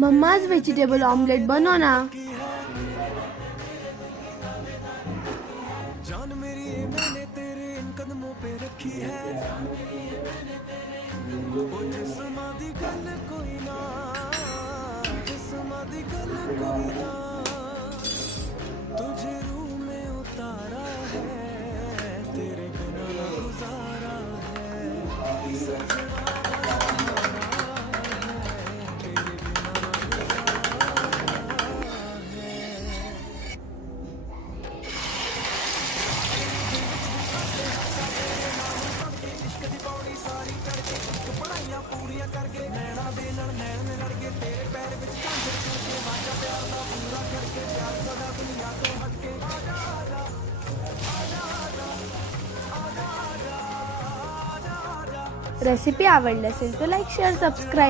Mamma's vegetable omelette बनो ना। जान मेरी मैंने तेरे इन कदमों पे रखी है ओ जिस्मां दी गल कोई ना जिस्मां दी गल कोई ना तुझे रूह में उतारा है तेरे बिना ना गुजारा है सजना रेसिपी आवडली असेल तर लाईक शेअर सबस्क्राईब